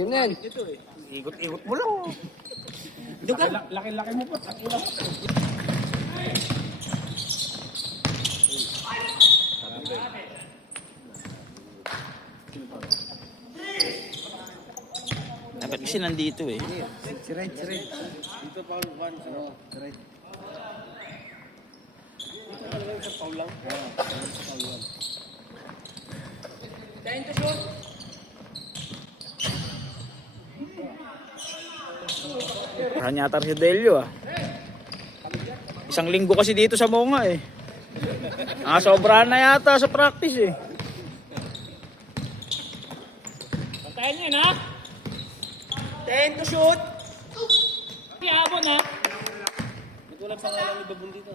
Game na yan. Ikot-ikot mo lang. Laki-laki mo po. Dapat kasi nandito eh. Si Red. Dito pa one. Si Red. Dito talaga isang foul lang. Isang foul lang. Time to shoot. Hanyatar si Delio ah. Isang linggo kasi dito sa Monga eh. Sobrahan na yata sa practice eh. Pantayan nyo yun ha. 10 to shoot. Iabon ha. Wala pa nga lang ibabun dito.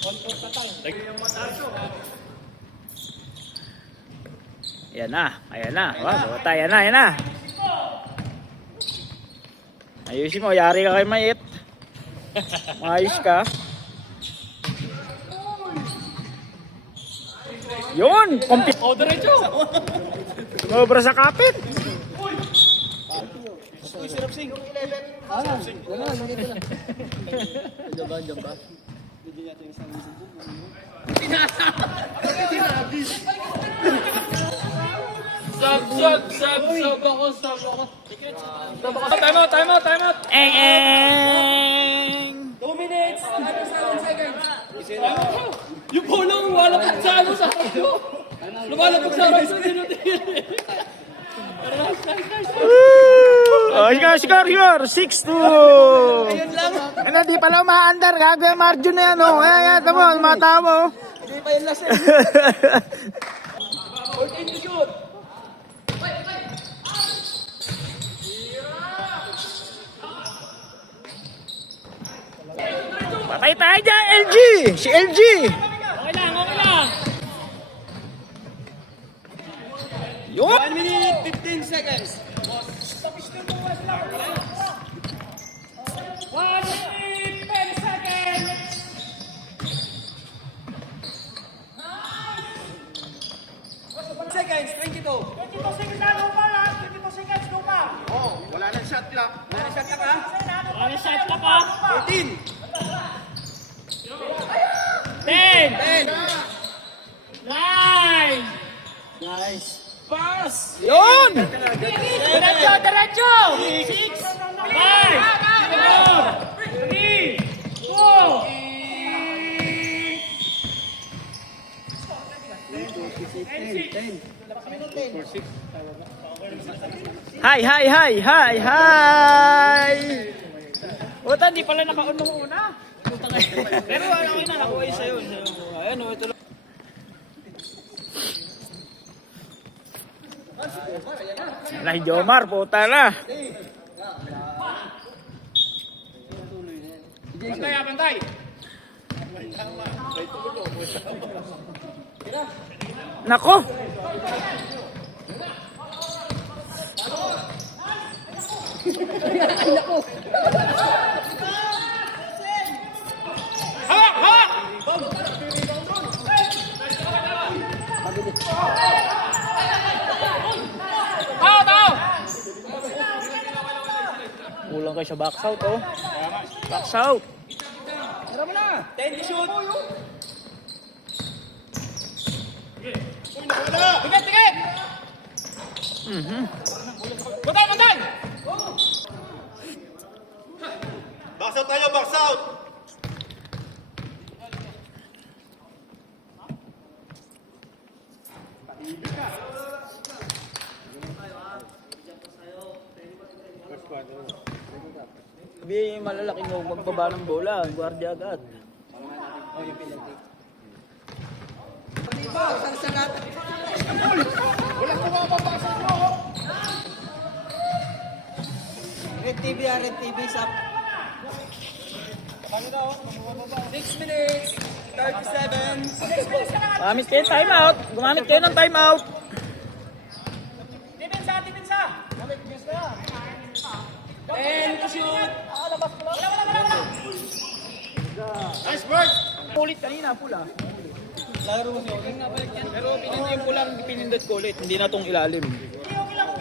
Control total. Ayan na. Wow, ayan na. Ayusin mo, yari ka kay Mayet. Maayos ka. Yun! O, diretso. Sumobra sa kapit. Sirap sing. 11. Wala, dito na. Diyan ba? Hindi natin isang Sab ako. Time out. Eng! 2 minutes. 7 seconds. Yung bola lumalapag sa sa harap. Lumalapag sa harap. Score! 6-2! Ayun lang. Ano, di pala umaandar. Gago yung margin na yan, oh. Ayan, tamo, mata mo. Hindi pa yun last eh. 14 to shoot. Patay tayo dyan, LG! Si LG! Okay lang. Yun! 1 minute, 15 seconds. 1 minute, 10 seconds. Seconds, 22. 22 seconds na lupa lang. 22 seconds lupa. Oh, wala nang shot clock. Wala nang shot clock ha? Ano shot ka pa? 14. 10. 10. 9. Nice. Pass. Yun! Diretso. 6. 5. 4. 3. 2. Hi! Puta, di pala naka-on nung una. Pero okay na, nakuha yun sa'yo. Ayan, ito lang. Lahi Jomar, puta na. Bantay. Nako! Hawak. Tao. Kulang kayo sa box out, oh. Box out. Tara mo na. 10 to shoot. Tiket. Bantay. Box out tayo, box out. Sabi malalaking magbaba ng bola, guardia agad. Red TV sa 6 minutes, 37. Gumamit kayo ng timeout. Gumamit kayo ng timeout. Depensa. 10 to shoot. Wala. Nice work. Ulit kanina, pula. Laro mo siya. Pero pinindot yung pulang pinindot ko ulit. Hindi na tong ilalim. Okay lang.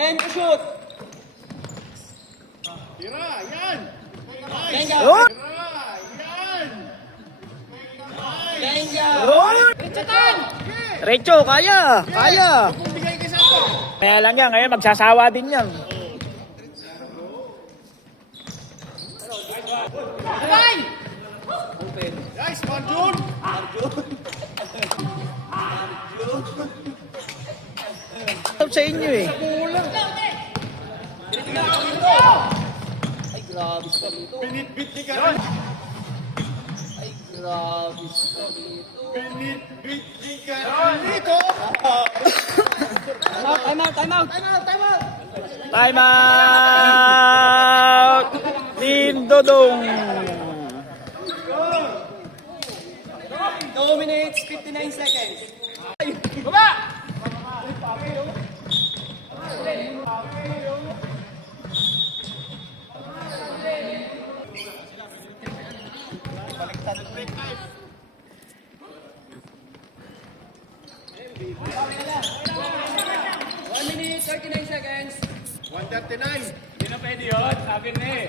10 to shoot. Yun! Recho, kaya! Kaya! Kaya lang yan, ngayon magsasawa din yan. Guys, Marjun! Out sa inyo eh. Ay, grabe sa dito. Binitbit ni Karan. Ay, grabe sa dito. Binitbit ni Karan. Dito! Time out! Time out! Team Dodong! 2 minutes, 59 seconds. Hindi na pwede yun. Sabi na eh.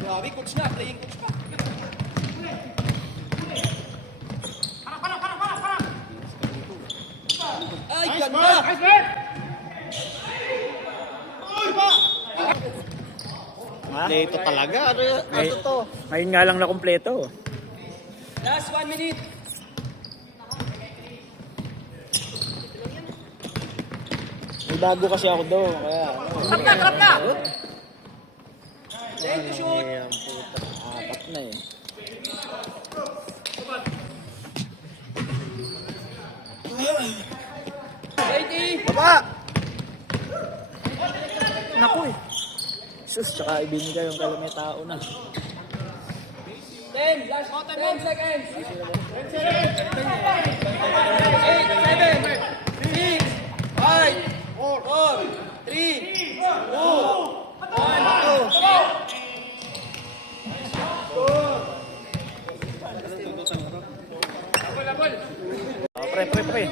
Grabe, coach na. Playing coach pa. Ay, ganda! Ha? Ito talaga. Ano to? Ngayon nga lang na kumpleto. Last 1 minute. May bago kasi ako doon. Kaya... Trap na! 10 to shoot. Ay, ang puta. Apat na eh. Baba! Naku eh. Sus, tsaka ibinigay yung kala may tao na. 10, last 10 seconds. 8, 7, 6, 5, 4, 3, 2, 1. Pre.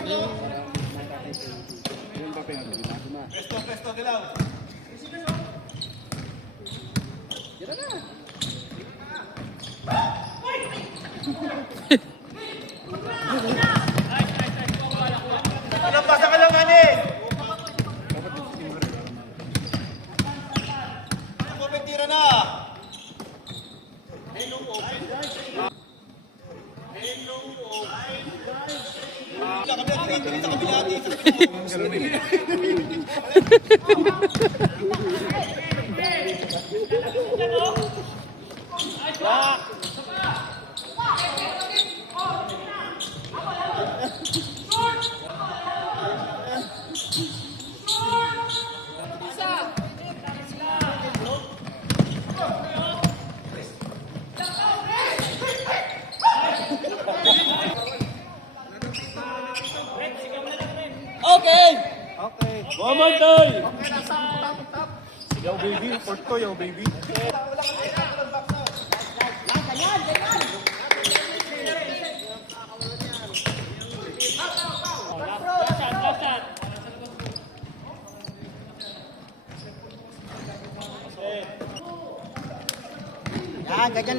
Okay! Mamantay!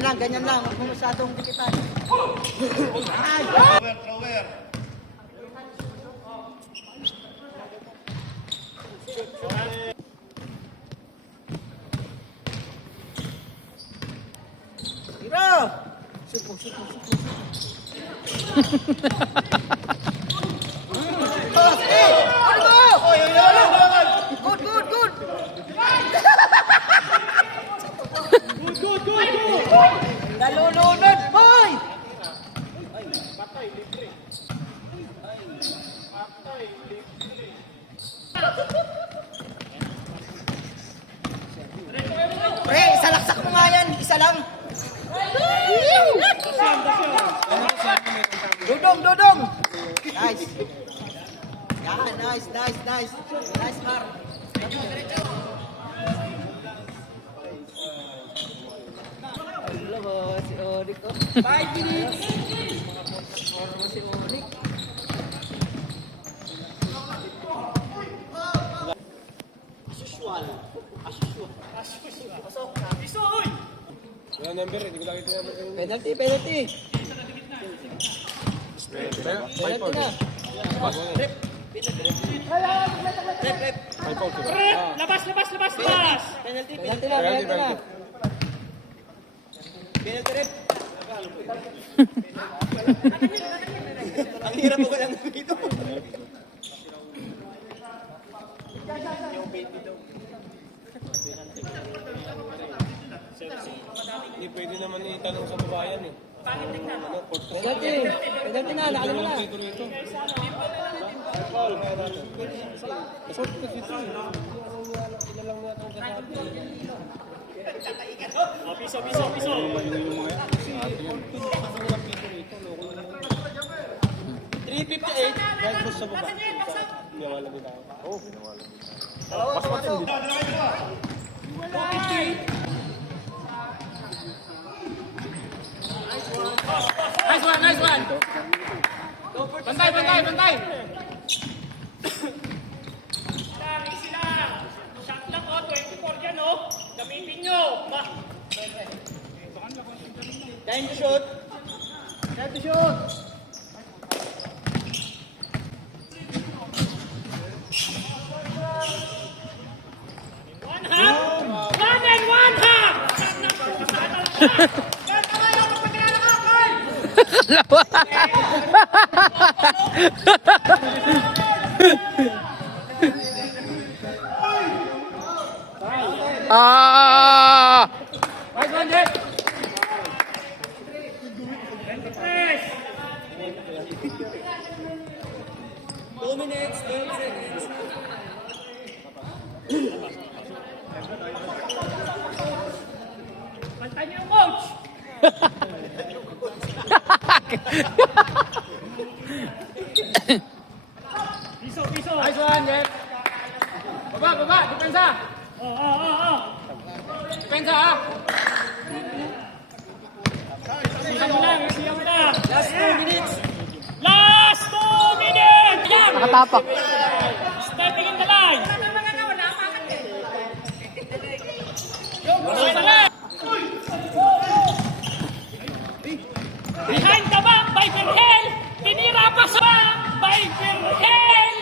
Yan, ganyan lang. Huwag mo masyadong dikitan. Nalulunod, boy! Pre, salaksak mo nga yan. Isa lang. Dudong! Nice. Yan, nice. Nice, Mar. Wala ba si Onik ko? 5 minutes. Wala ba si Onik? Penalty. Penalty na. Labas! Penalty na. Penalty rep. Ang hirap mo lang dito. Hindi pwede naman itanong sa babayan eh. Penalty na. Nakala mo na. Piso. 358. Kahit gusto sa baba. Pinawala mo tayo. Oo, pinawala mo. Nice one! Bantay! Easy lang! Shot lang 24 yan Gamitin nyo! Time to shoot. One and one half! Nice one, Jeff! 2 minutes, 12 seconds. Bantay niyo yung coach! Piso! Nice one, Jeff. Baba! Depensa! Oo. Depensa Siya mo lang! Last 2 minutes. Last 2 minutes! Yan! Nakatapak. Stepping in the line! Yung line! Behind the back by Virgel! Tinira pa sa back by Virgel!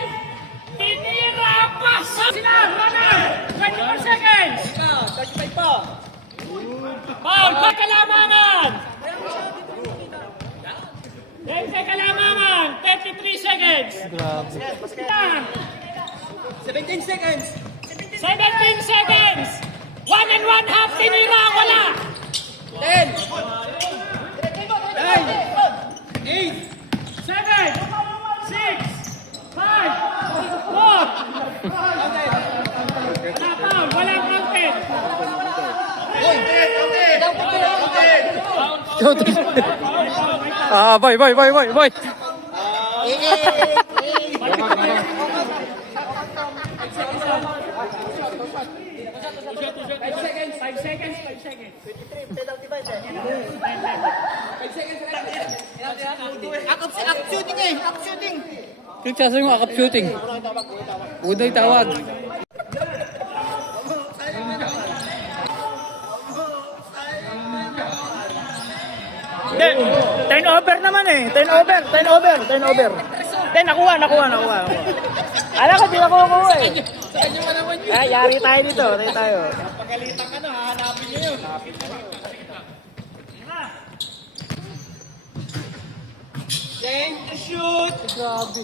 Tinira pa sa... Sila! Runner! 24 seconds! 35 pa. Foul! Pagkalamangan! 10 kalamangan! 33 seconds! Grabe. 17 seconds. 17 seconds! 1 and 1 half! Tinira! Wala! 10. 9. 8. 7, 6, 5, 4. Walang counted. Boy. Five seconds. Up shooting. Kaya yung akap shooting. Uday tawag. Hindi, 10 over naman eh. 10 over. 10 nakuha. Alam ko, di nakuha eh. Yari tayo dito. Tayo. Pagalitan ka na, hahanapin niyo yun. Time to shoot. Grabe.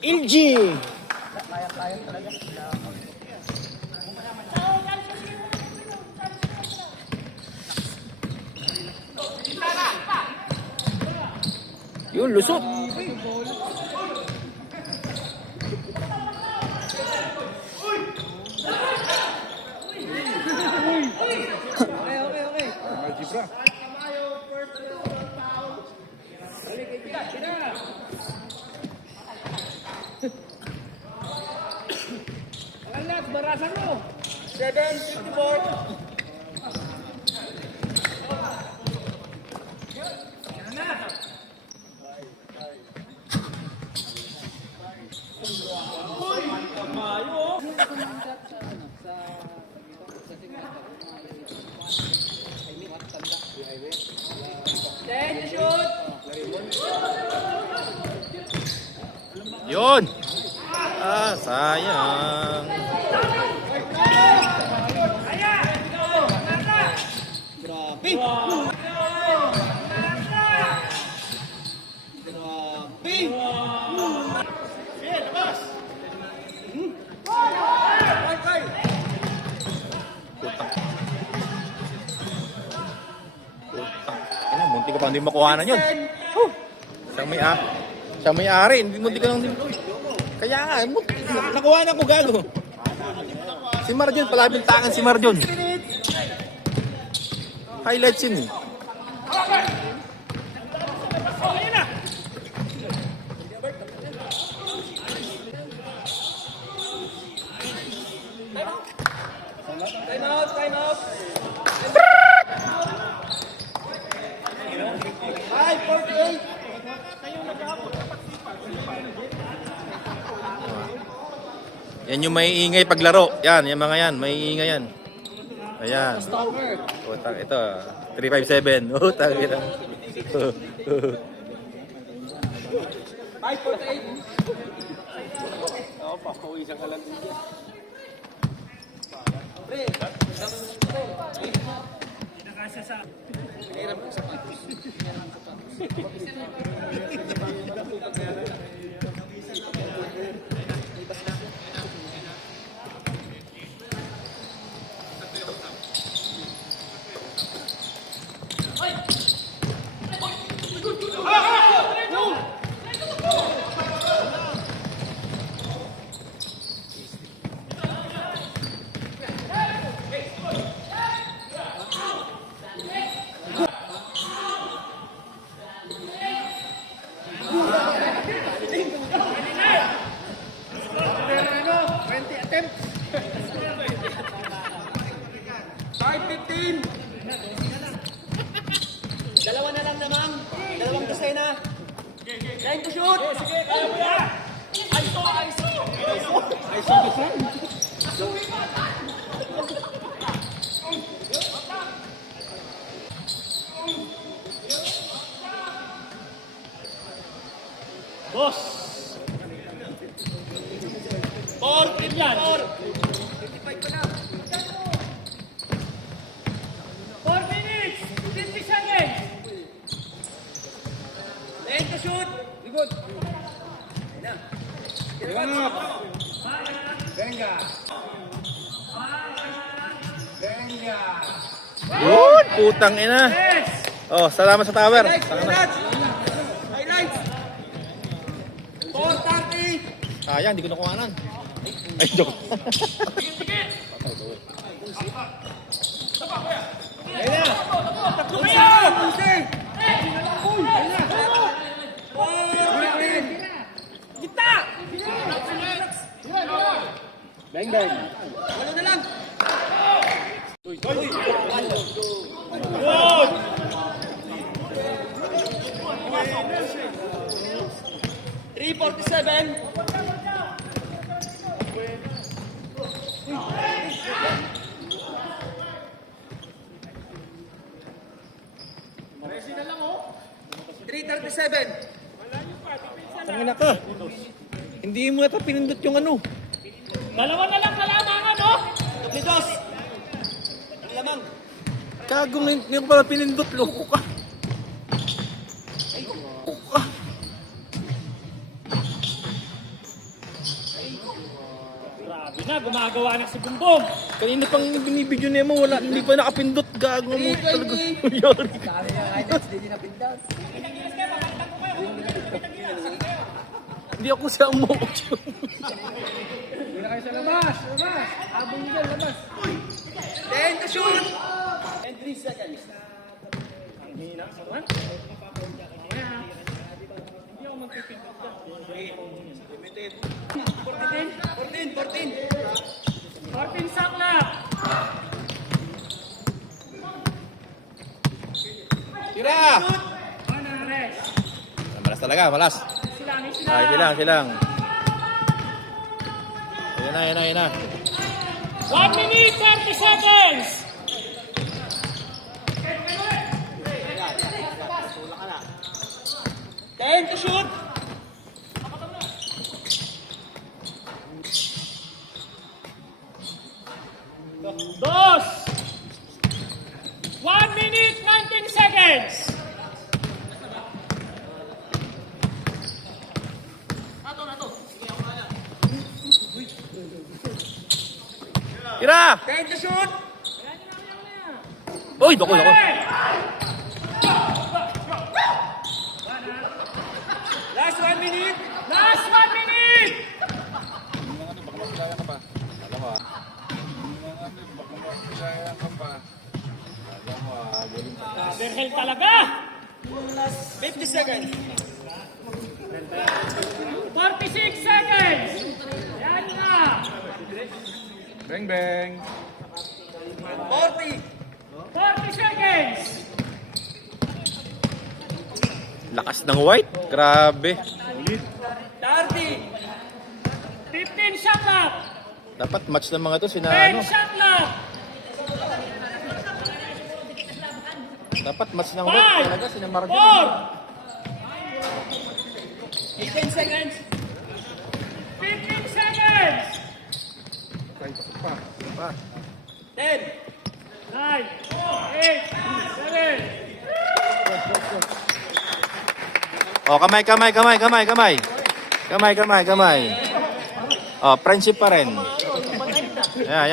LG. Yun, lusot. Alas, barasan mo. 7:54. Then, shoot! Yun! Ah, sayang. Grabe! Grabe! Ano, munti ko pa hindi makuhanan yun. Siyang may-ari, hindi munti ko lang din. Kaya nga, nakuhanan ko gago. Si Marjon, palabintangan si Marjon. Highlights yun. Time out, time out. 5:48! Yan yung may ingay paglaro. Yan, yung mga yan, may ingay yan. Ayan. Utang ito, 357. Utang ito. 5:48. Dalawa na lang naman. Dalawang dosena. Time to shoot. Sige, kaya mo yan. Boss. Four, team yan. 4 minutes, 50 seconds. Time to shoot. We good. Yun, putang ina. Oh, salamat sa tower. Highlights. Highlights. 4:30. Sayang, hindi ko nakuhanan. Ay, joke. Kita! Walo na lang. 3:47. Tangina ka. Hindi mo ata pinindot yung ano. Dalawa na lang kalamangan, no? Duplidos. Lamang. Kagong hindi mo pala pinindot. Loko ka. Loko ka. Grabe na, gumagawa na si Bumbong. Kanina pang binibidyo niya mo, wala, hindi pa nakapindot. Gagong mo talaga. Yun. Hindi ako siya mo. Then to shoot. And 3 seconds. 14 saklap. Tira! Manares. Malas talaga, malas. Silang. Ay, silang. Ayan na. 1 minute, 30 seconds. Ten to shoot. Dos. 1 minute, 19 seconds. Tira! Ten to shoot. Uy, dako. Last 1 minute. Last 1 minute. Berhel talaga. 50 seconds. 46 seconds. Yan na. Bang. 40. 40 seconds. Lakas ng white. Grabe. 30. 15 shot clock. Dapat match ng mga to 10 sina ano. shot clock. Dapat match ng white talaga sina Marvin. 18 seconds. 15 seconds. Pa. 10. 9, 8, 7. Oh, kamay. Oh, friendship pa rin. Yan.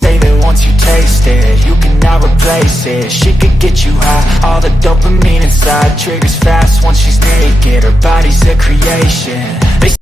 Say that once you taste it, you cannot replace it. She could get you high, all the dopamine inside triggers fast once she's naked. Her body's a creation. They